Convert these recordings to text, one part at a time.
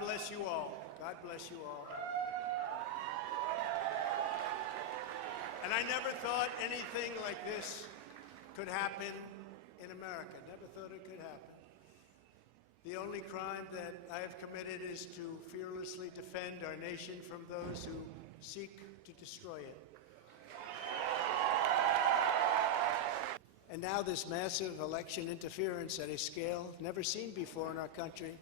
bless you all. God bless you all. And I never thought anything like this could happen in America. Never thought it could happen. The only crime that I have committed is to fearlessly defend our nation from those who seek to destroy it. And now this massive election interference at a scale never seen before in our country,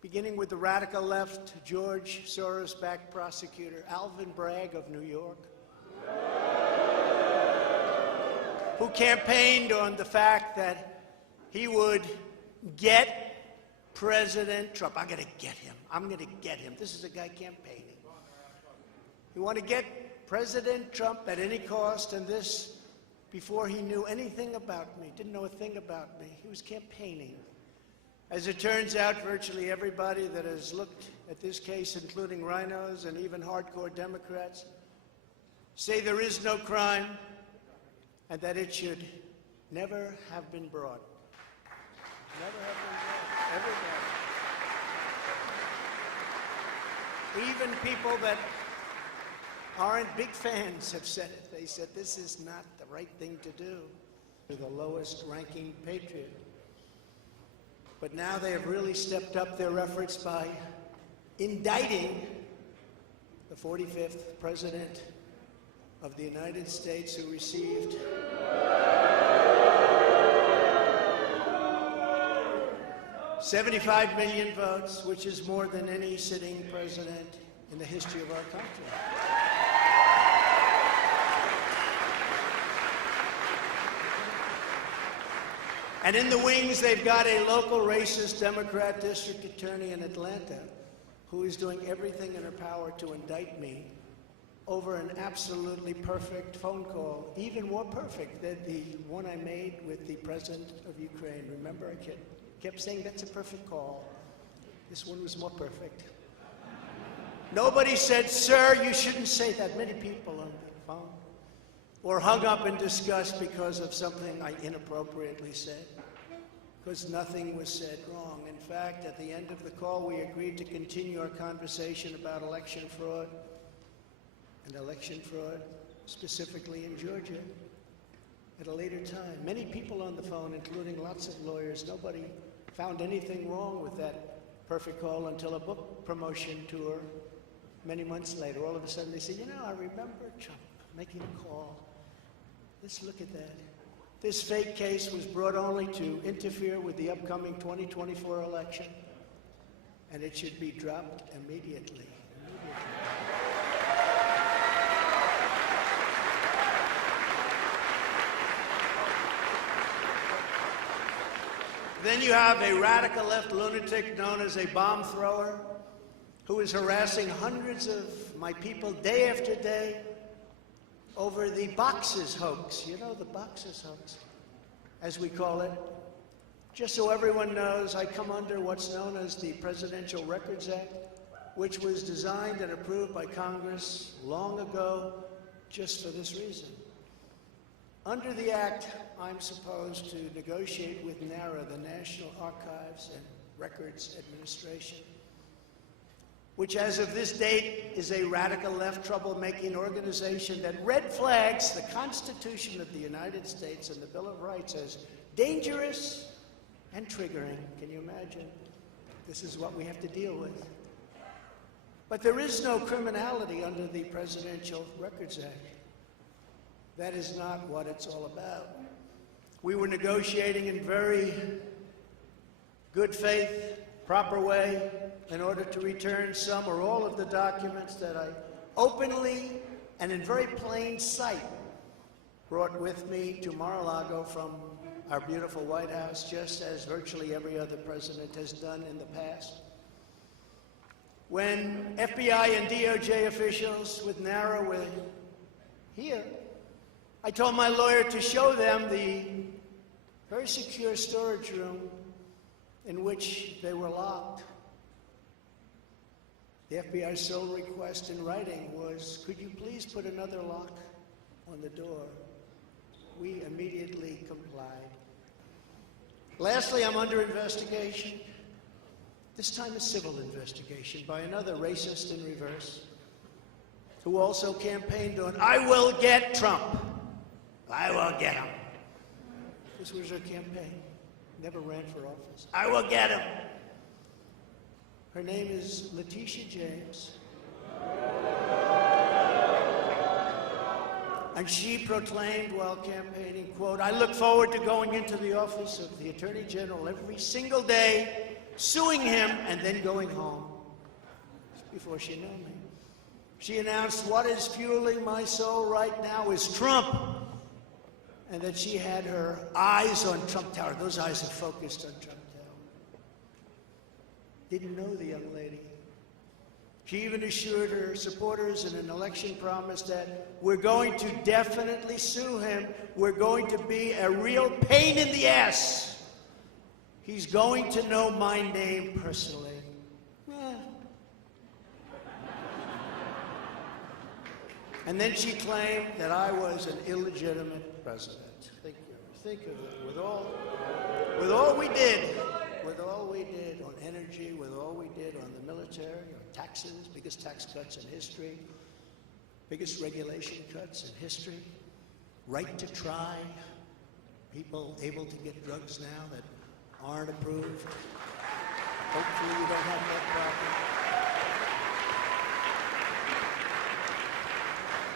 beginning with the radical left, George Soros-backed prosecutor Alvin Bragg of New York, who campaigned on the fact that he would get President Trump. I'm going to get him. I'm going to get him. This is a guy campaigning. He wanted to get President Trump at any cost, and this before he knew anything about me, didn't know a thing about me. He was campaigning. As it turns out, virtually everybody that has looked at this case, including rhinos and even hardcore Democrats, say there is no crime and that it should never have been brought. Never have been brought. Everybody. Even people that aren't big fans have said it. They said this is not the right thing to do. They're the lowest ranking patriot. But now they have really stepped up their efforts by indicting the 45th President of the United States, who received 75 million votes, which is more than any sitting president in the history of our country. And in the wings, they've got a local racist Democrat district attorney in Atlanta who is doing everything in her power to indict me over an absolutely perfect phone call, even more perfect than the one I made with the president of Ukraine. Remember, I kept saying that's a perfect call. This one was more perfect. Nobody said, sir, you shouldn't say that. Many people on the phone or hung up in disgust because of something I inappropriately said, because nothing was said wrong. In fact, at the end of the call, we agreed to continue our conversation about election fraud, and election fraud specifically in Georgia at a later time. Many people on the phone, including lots of lawyers, nobody found anything wrong with that perfect call until a book promotion tour many months later. All of a sudden they say, you know, I remember Trump making a call. Let's look at that. This fake case was brought only to interfere with the upcoming 2024 election, and it should be dropped immediately. Then you have a radical left lunatic known as a bomb thrower who is harassing hundreds of my people day after day over the boxes hoax. You know, the boxes hoax, as we call it. Just so everyone knows, I come under what's known as the Presidential Records Act, which was designed and approved by Congress long ago just for this reason. Under the act, I'm supposed to negotiate with NARA, the National Archives and Records Administration, which as of this date is a radical left troublemaking organization that red flags the Constitution of the United States and the Bill of Rights as dangerous and triggering. Can you imagine? This is what we have to deal with. But there is no criminality under the Presidential Records Act. That is not what it's all about. We were negotiating in very good faith, proper way, in order to return some or all of the documents that I openly and in very plain sight brought with me to Mar-a-Lago from our beautiful White House, just as virtually every other president has done in the past. When FBI and DOJ officials with NARA were here, I told my lawyer to show them the very secure storage room in which they were locked. The FBI's sole request in writing was, could you please put another lock on the door? We immediately complied. Lastly, I'm under investigation This time a civil investigation by another racist in reverse, who also campaigned on, "I will get Trump. I will get him." This was her campaign. Never ran for office. "I will get him." Her name is Letitia James. And she proclaimed while campaigning, quote, "I look forward to going into the office of the Attorney General every single day, suing him, and then going home." Before she knew me, she announced, "What is fueling my soul right now is Trump," and that she had her eyes on Trump Tower. Those eyes are focused on Trump Tower. Didn't know the young lady. She even assured her supporters in an election promise that we're going to definitely sue him. We're going to be a real pain in the ass. He's going to know my name personally. And then she claimed that I was an illegitimate president. Think of it. With all we did on energy, with all we did on the military, on taxes, biggest tax cuts in history, biggest regulation cuts in history, right to try, people able to get drugs now that aren't approved. Hopefully you don't have that problem.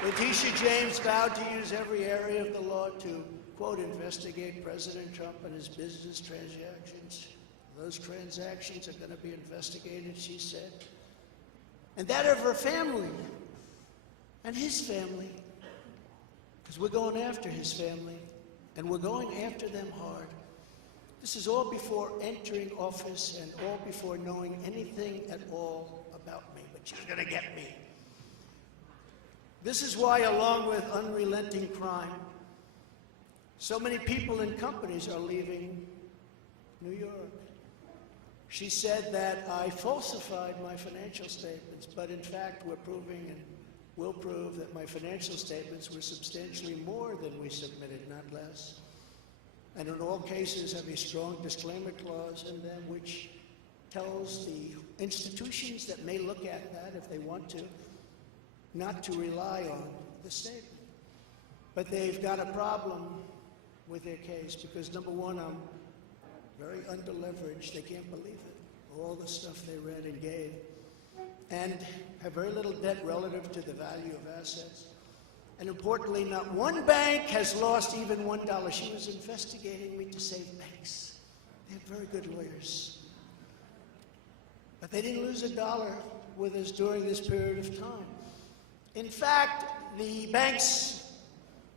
Letitia James vowed to use every area of the law to, quote, investigate President Trump and his business transactions. Those transactions are going to be investigated, she said. And that of her family and his family. Because we're going after his family, and we're going after them hard. This is all before entering office and all before knowing anything at all about me. But she's going to get me. This is why, along with unrelenting crime, so many people and companies are leaving New York. She said that I falsified my financial statements, but in fact we're proving and will prove that my financial statements were substantially more than we submitted, not less. And in all cases have a strong disclaimer clause in them which tells the institutions that may look at that if they want to, not to rely on the statement. But they've got a problem with their case because, number one, I'm very underleveraged. They can't believe it. All the stuff they read and gave. And have very little debt relative to the value of assets. And importantly, not one bank has lost even $1. She was investigating me to save banks. They have very good lawyers. But they didn't lose $1 with us during this period of time. In fact, the banks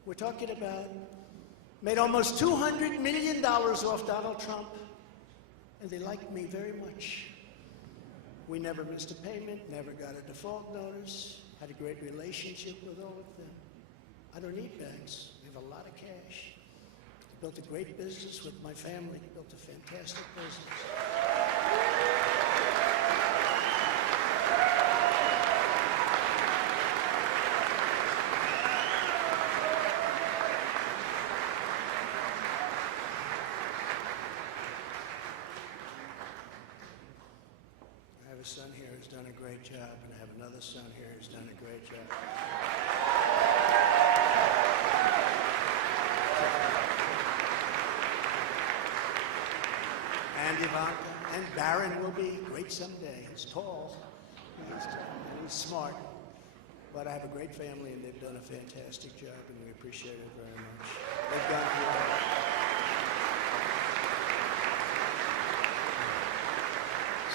we're talking about made almost $200 million off Donald Trump, and they liked me very much. We never missed a payment, never got a default notice, had a great relationship with all of them. I don't need banks. We have a lot of cash. I built a great business with my family. Built a fantastic business. I have a son here who's done a great job, and I have another son here who's done a great job. And Ivanka, and Barron will be great someday. He's tall, and he's smart. But I have a great family, and they've done a fantastic job, and we appreciate it very much. They've done it.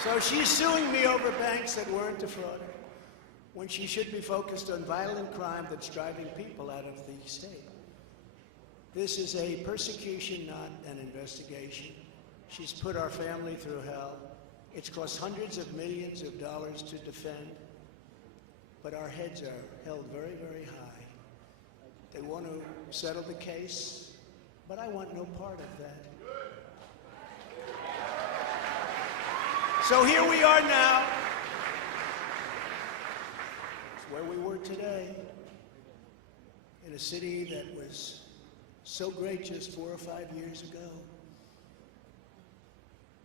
So she's suing me over banks that weren't defrauded, when she should be focused on violent crime that's driving people out of the state. This is a persecution, not an investigation. She's put our family through hell. It's cost hundreds of millions of dollars to defend, but our heads are held very, very high. They want to settle the case, but I want no part of that. So here we are now. It's where we were today, in a city that was so great just 4 or 5 years ago.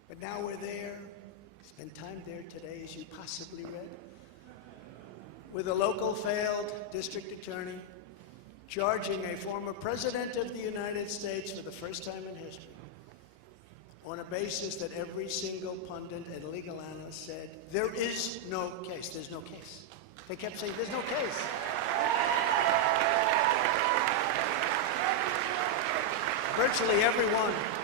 But now we're there, Spent time there today, as you possibly read, with a local failed district attorney charging a former president of the United States for the first time in history on a basis that every single pundit and legal analyst said, there is no case. There's no case. They kept saying, there's no case. Virtually everyone